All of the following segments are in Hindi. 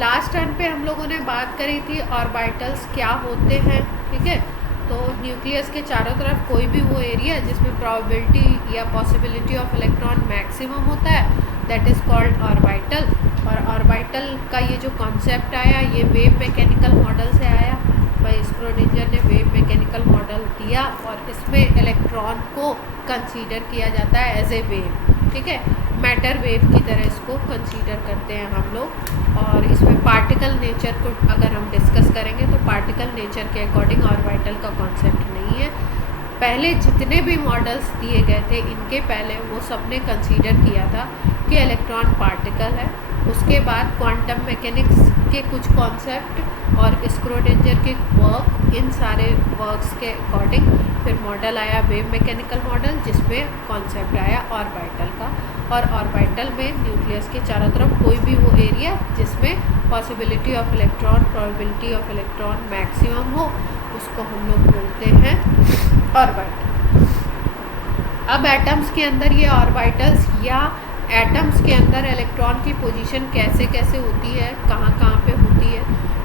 लास्ट टर्न पे हम लोगों ने बात करी थी ऑर्बिटल्स क्या होते हैं, ठीक है। तो न्यूक्लियस के चारों तरफ कोई भी वो एरिया जिसमें प्रोबेबिलिटी या पॉसिबिलिटी ऑफ इलेक्ट्रॉन मैक्सिमम होता है, दैट इज़ कॉल्ड ऑर्बिटल। और ऑर्बिटल का ये जो कॉन्सेप्ट आया ये वेव मैकेनिकल मॉडल से आया। भाई स्क्रोडिंजर ने वेव मैकेनिकल मॉडल दिया और इसमें इलेक्ट्रॉन को कंसीडर किया जाता है एज ए वेव, ठीक है, मैटर वेव की तरह इसको कंसीडर करते हैं हम लोग। और इसमें पार्टिकल नेचर को अगर हम डिस्कस करेंगे तो पार्टिकल नेचर के अकॉर्डिंग ऑर्बिटल का कॉन्सेप्ट नहीं है। पहले जितने भी मॉडल्स दिए गए थे इनके पहले वो सब ने कंसीडर किया था कि इलेक्ट्रॉन पार्टिकल है। उसके बाद क्वांटम मैकेनिक्स के कुछ कॉन्सेप्ट और स्क्रोडिंजर के वर्क, इन सारे वर्क्स के अकॉर्डिंग फिर मॉडल आया वेव मैकेनिकल मॉडल जिसमें कॉन्सेप्ट आया ऑर्बिटल का। और ऑर्बिटल में न्यूक्लियस के चारों तरफ कोई भी वो एरिया जिसमें possibility of electron, probability of electron maximum हो, उसको हम लोग बोलते हैं ऑर्बिटल। अब एटम्स के अंदर ये ऑर्बिटल्स या एटम्स के अंदर इलेक्ट्रॉन की पोजीशन कैसे कैसे होती है, कहाँ कहाँ पे होती है,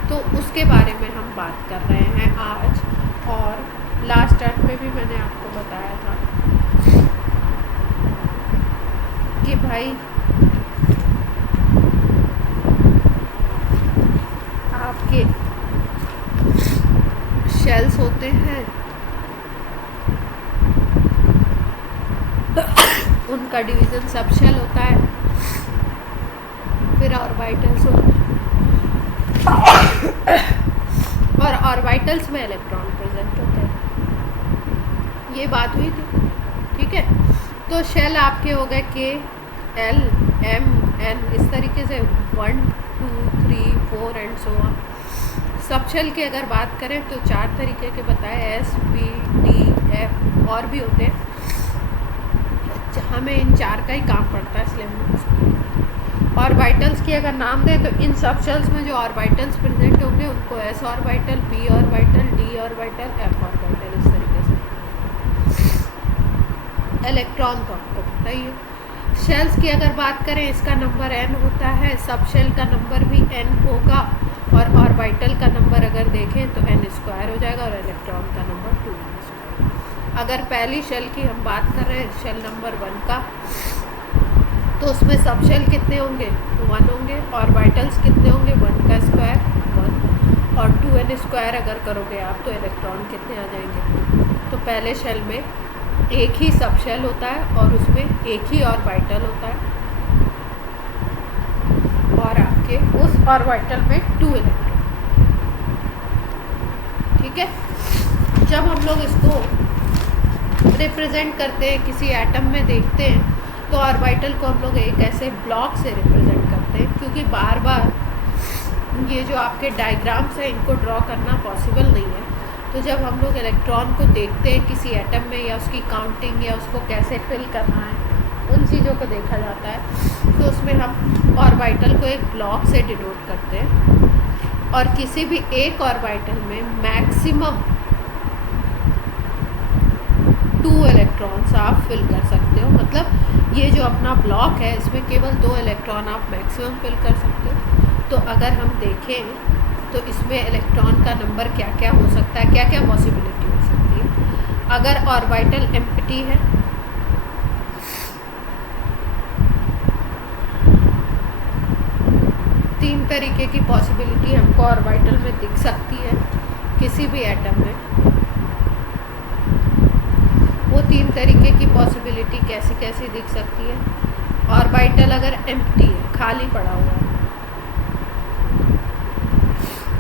तो उसके बारे में हम बात कर रहे हैं आज। और लास्ट टर्न में भी मैंने आपको बताया था कि भाई आपके शेल्स होते हैं, उनका डिवीज़न सब शेल होता है, फिर ऑर्बिटल्स होते हैं और ऑर्बिटल्स में इलेक्ट्रॉन प्रेजेंट होते हैं। ये बात हुई थी, ठीक है। तो शेल आपके हो गए के, एल, एम, एन, इस तरीके से 1, 2, 3, 4 एंड सो ऑन। सब शेल की अगर बात करें तो 4 तरीके के बताए, एस, पी, डी, एफ, और भी होते हैं। हमें इन 4 का ही काम पड़ता है इसलिए हम उसको। ऑर्बिटल्स की अगर नाम दें तो इन सब शेल्स में जो ऑर्बिटल्स प्रेजेंट होंगे उनको S orbital, P orbital, D orbital, F orbital, इस तरीके से। इलेक्ट्रॉन तो आपको पता ही है। शेल्स की अगर बात करें इसका नंबर n होता है, सब शेल का नंबर भी n होगा और ऑर्बिटल का नंबर अगर देखें तो n² हो जाएगा और इलेक्ट्रॉन का नंबर 2n²। अगर पहली शेल की हम बात कर रहे हैं शेल नंबर 1 का, तो उसमें सब शेल कितने होंगे, 1 होंगे। ऑर्बिटल्स कितने होंगे, 1 का स्क्वायर 1, और 2n² अगर करोगे आप तो इलेक्ट्रॉन कितने आ जाएंगे। तो पहले शेल में एक ही सब शेल होता है और उसमें एक ही ऑर्बिटल होता है और आपके उस ऑर्बिटल में 2 इलेक्ट्रॉन, ठीक है। जब हम लोग इसको रिप्रेजेंट करते हैं, किसी एटम में देखते हैं, तो ऑर्बिटल को हम लोग एक ऐसे ब्लॉक से रिप्रेजेंट करते हैं, क्योंकि बार बार ये जो आपके डायग्राम्स हैं इनको ड्रॉ करना पॉसिबल नहीं है। तो जब हम लोग इलेक्ट्रॉन को देखते हैं किसी एटम में, या उसकी काउंटिंग या उसको कैसे फिल करना है, उन चीज़ों को देखा जाता है, तो उसमें हम ऑर्बिटल को एक ब्लॉक से डिनोट करते हैं। और किसी भी एक ऑर्बिटल में मैक्सिमम 2 इलेक्ट्रॉन्स आप फिल कर सकते हो। मतलब ये जो अपना ब्लॉक है इसमें केवल 2 इलेक्ट्रॉन आप मैक्सिमम फिल कर सकते हो। तो अगर हम देखें तो इसमें इलेक्ट्रॉन का नंबर क्या क्या हो सकता है, क्या क्या पॉसिबिलिटी हो सकती है। अगर ऑर्बिटल एम्प्टी है तीन तरीके की पॉसिबिलिटी हमको ऑर्बिटल में दिख सकती है किसी भी एटम में। वो 3 तरीके की पॉसिबिलिटी कैसी कैसी दिख सकती है। ऑर्बिटल अगर एम्प्टी है, खाली पड़ा हुआ है,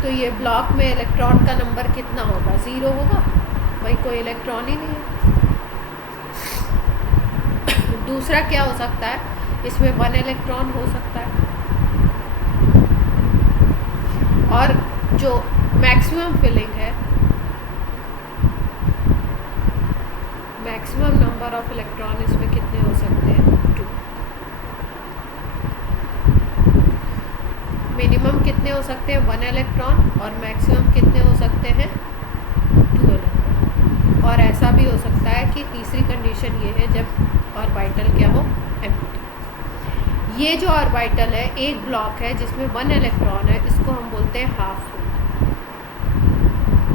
तो ये ब्लॉक में इलेक्ट्रॉन का नंबर कितना होगा, 0 होगा, भाई कोई इलेक्ट्रॉन ही नहीं है। दूसरा क्या हो सकता है, इसमें 1 इलेक्ट्रॉन हो सकता है। और जो मैक्सिमम फिलिंग है, मैक्सिमम नंबर ऑफ इलेक्ट्रॉन इसमें कितने हो सकते हैं, 2। मिनिमम कितने हो सकते हैं, 1 इलेक्ट्रॉन, और मैक्सिमम कितने हो सकते हैं, 2 इलेक्ट्रॉन। और ऐसा भी हो सकता है कि तीसरी कंडीशन ये है जब ऑर्बिटल क्या हो, एम्प्टी। ये जो ऑर्बिटल है, एक ब्लॉक है जिसमें 1 इलेक्ट्रॉन है, इसको हम बोलते हैं हाफ फुल।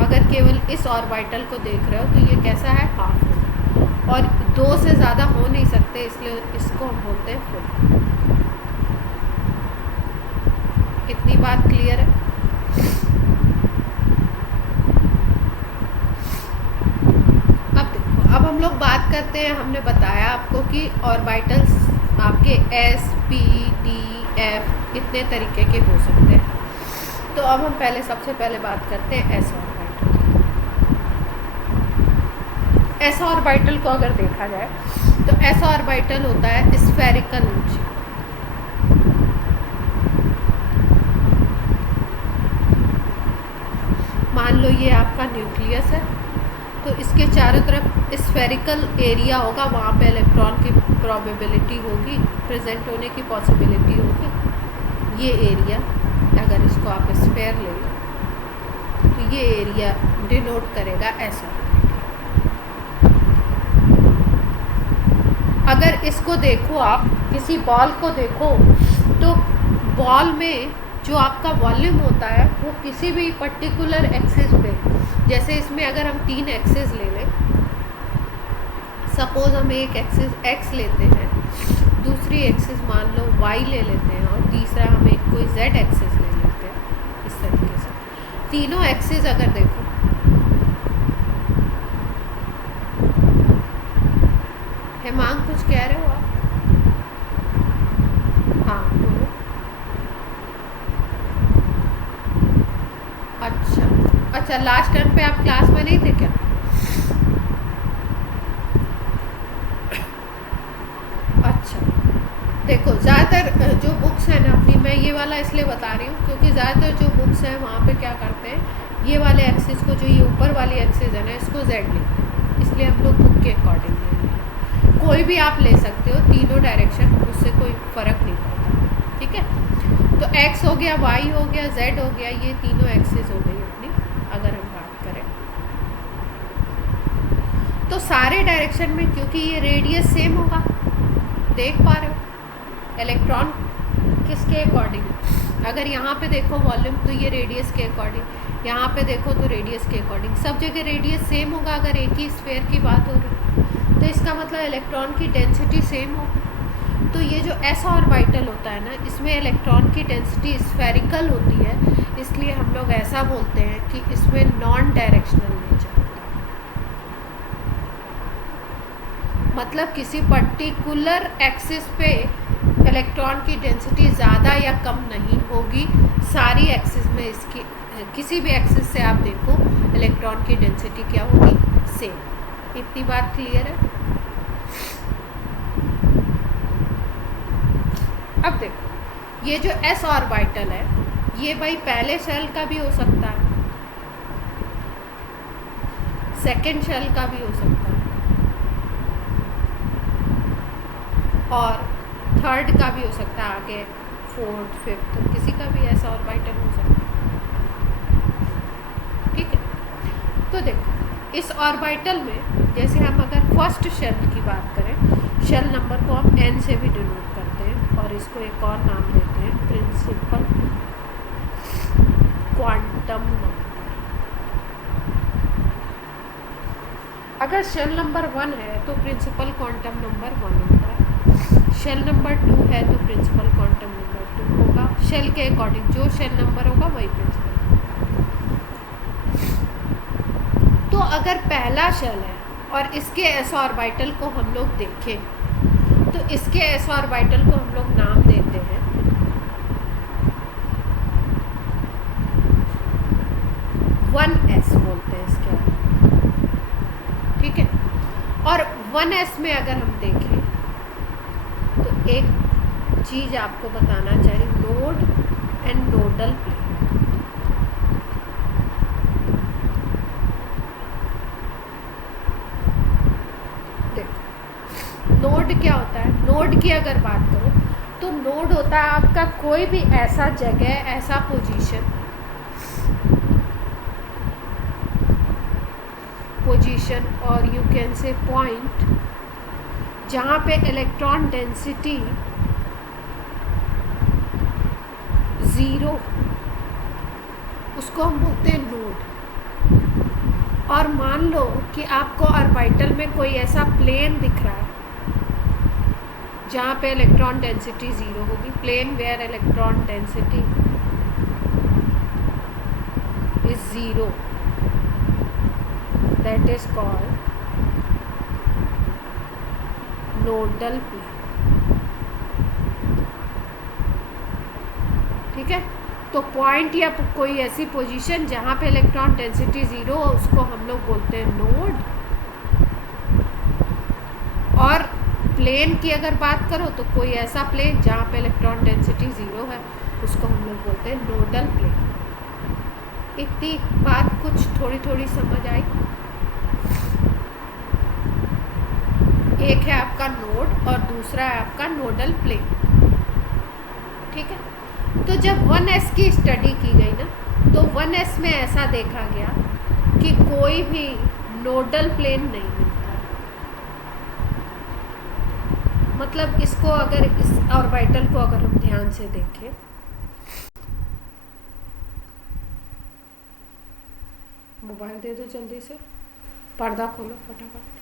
अगर केवल इस ऑर्बिटल को देख रहे हो तो ये कैसा है, हाफ फुल, और 2 से ज़्यादा हो नहीं सकते, इसलिए इसको हम बोलते हैं फुल। इतनी बात क्लियर है? अब हम लोग बात करते हैं, हमने बताया आपको कि ऑर्बिटल्स आपके S, P, D, F इतने तरीके के हो सकते हैं। तो अब हम सबसे पहले बात करते हैं S ऑर्बिटल। S ऑर्बिटल को अगर देखा जाए तो S ऑर्बिटल होता है स्फेरिकल ऊंची। मान लो ये आपका न्यूक्लियस है, तो इसके चारों तरफ स्फेरिकल एरिया होगा, वहाँ पे इलेक्ट्रॉन की प्रोबेबिलिटी होगी, प्रेजेंट होने की पॉसिबिलिटी होगी। ये एरिया, अगर इसको आप स्फेयर ले लो तो ये एरिया डिनोट करेगा ऐसा। अगर इसको देखो, आप किसी बॉल को देखो तो बॉल में जो आपका वॉल्यूम होता है वो किसी भी पर्टिकुलर एक्सिस पे, जैसे इसमें अगर हम 3 एक्सिस ले लें, सपोज हम एक एक्सिस x लेते हैं, दूसरी एक्सिस मान लो y ले लेते हैं, और तीसरा हम एक कोई z एक्सिस ले लेते हैं, इस तरीके से तीनों एक्सिस अगर देखो, हेमांग कुछ कह रहे हो आप? हाँ बोलो। अच्छा, लास्ट टर्म पे आप क्लास में नहीं थे क्या? अच्छा, देखो ज़्यादातर जो बुक्स हैं ना अपनी, मैं ये वाला इसलिए बता रही हूँ क्योंकि ज़्यादातर जो बुक्स हैं वहाँ पे क्या करते हैं, ये वाले एक्सिस को, जो ये ऊपर वाली एक्सिस है ना, इसको z लेते हैं, इसलिए हम लोग बुक के अकॉर्डिंग ले रहे हैं। कोई भी आप ले सकते हो, तीनों डायरेक्शन, उससे कोई फ़र्क नहीं पड़ता, ठीक है। तो x हो गया, y हो गया, z हो गया, ये तीनों एक्सिस हो गई अपनी। अगर हम बात करें तो सारे डायरेक्शन में, क्योंकि ये रेडियस सेम होगा, देख पा रहे हो, इलेक्ट्रॉन किसके अकॉर्डिंग, अगर यहाँ पे देखो वॉल्यूम तो ये रेडियस के अकॉर्डिंग, यहाँ पे देखो तो रेडियस के अकॉर्डिंग, सब जगह रेडियस सेम होगा अगर एक ही स्फीयर की बात हो रही है, तो इसका मतलब इलेक्ट्रॉन की डेंसिटी सेम होगी। तो ये जो s ऑर्बिटल होता है ना, इसमें इलेक्ट्रॉन की डेंसिटी स्फेरिकल होती है, इसलिए हम लोग ऐसा बोलते हैं कि इसमें नॉन डायरेक्शनल नेचर होता है। मतलब किसी पर्टिकुलर एक्सिस पे इलेक्ट्रॉन की डेंसिटी ज़्यादा या कम नहीं होगी, सारी एक्सिस में इसकी, किसी भी एक्सिस से आप देखो इलेक्ट्रॉन की डेंसिटी क्या होगी, सेम। इतनी बात क्लियर है? अब देखो, ये जो s ऑर्बिटल है, ये भाई पहले शेल का भी हो सकता है, सेकेंड शेल का भी हो सकता है, और थर्ड का भी हो सकता है, आगे फोर्थ, फिफ्थ, किसी का भी ऐसा ऑर्बिटल हो सकता है, ठीक है। तो देखो, इस ऑर्बिटल में जैसे हम अगर फर्स्ट शेल की बात करें, शेल नंबर को हम n से भी डिनोट करते हैं, और इसको एक और नाम देते हैं प्रिंसिपल क्वांटम नंबर। अगर शेल नंबर 1 है तो प्रिंसिपल क्वांटम नंबर 1 होता है, शेल नंबर 2 है तो प्रिंसिपल क्वांटम नंबर 2 होगा, शेल के अकॉर्डिंग जो शेल नंबर होगा वही प्रिंसिपल। तो अगर पहला शेल है और इसके s ऑर्बिटल को हम लोग देखें, तो इसके s ऑर्बिटल को हम लोग नाम देते हैं 1s बोलते हैं इसके, ठीक है। और 1s में अगर हम देखें तो एक चीज़ आपको बताना चाहिए, node and nodal plane. Node क्या होता है? नोड की अगर बात करो तो नोड होता है आपका कोई भी ऐसा जगह, ऐसा पोजीशन और यू कैन से पॉइंट, जहाँ पे इलेक्ट्रॉन डेंसिटी ज़ीरो, उसको हम बोलते हैं नोड। और मान लो कि आपको ऑर्बिटल में कोई ऐसा प्लेन दिख रहा है जहाँ पे इलेक्ट्रॉन डेंसिटी ज़ीरो होगी, plane where electron density is zero, that is called nodal plane। ठीक है, तो पॉइंट या कोई ऐसी पोजीशन जहाँ पे इलेक्ट्रॉन डेंसिटी ज़ीरो हो उसको हम लोग बोलते हैं नोड। और प्लेन की अगर बात करो तो कोई ऐसा प्लेन जहाँ पे इलेक्ट्रॉन डेंसिटी ज़ीरो है उसको हम लोग बोलते हैं नोडल प्लेन। इतनी बात कुछ थोड़ी थोड़ी समझ आई। एक है आपका नोड और दूसरा है आपका नोडल प्लेन। ठीक है, तो जब 1s की स्टडी की गई ना, तो 1s में ऐसा देखा गया कि कोई भी नोडल प्लेन नहीं मिलता। मतलब इसको अगर इस ऑर्बिटल को अगर हम ध्यान से देखें, मोबाइल दे दो जल्दी से, पर्दा खोलो फटाफट।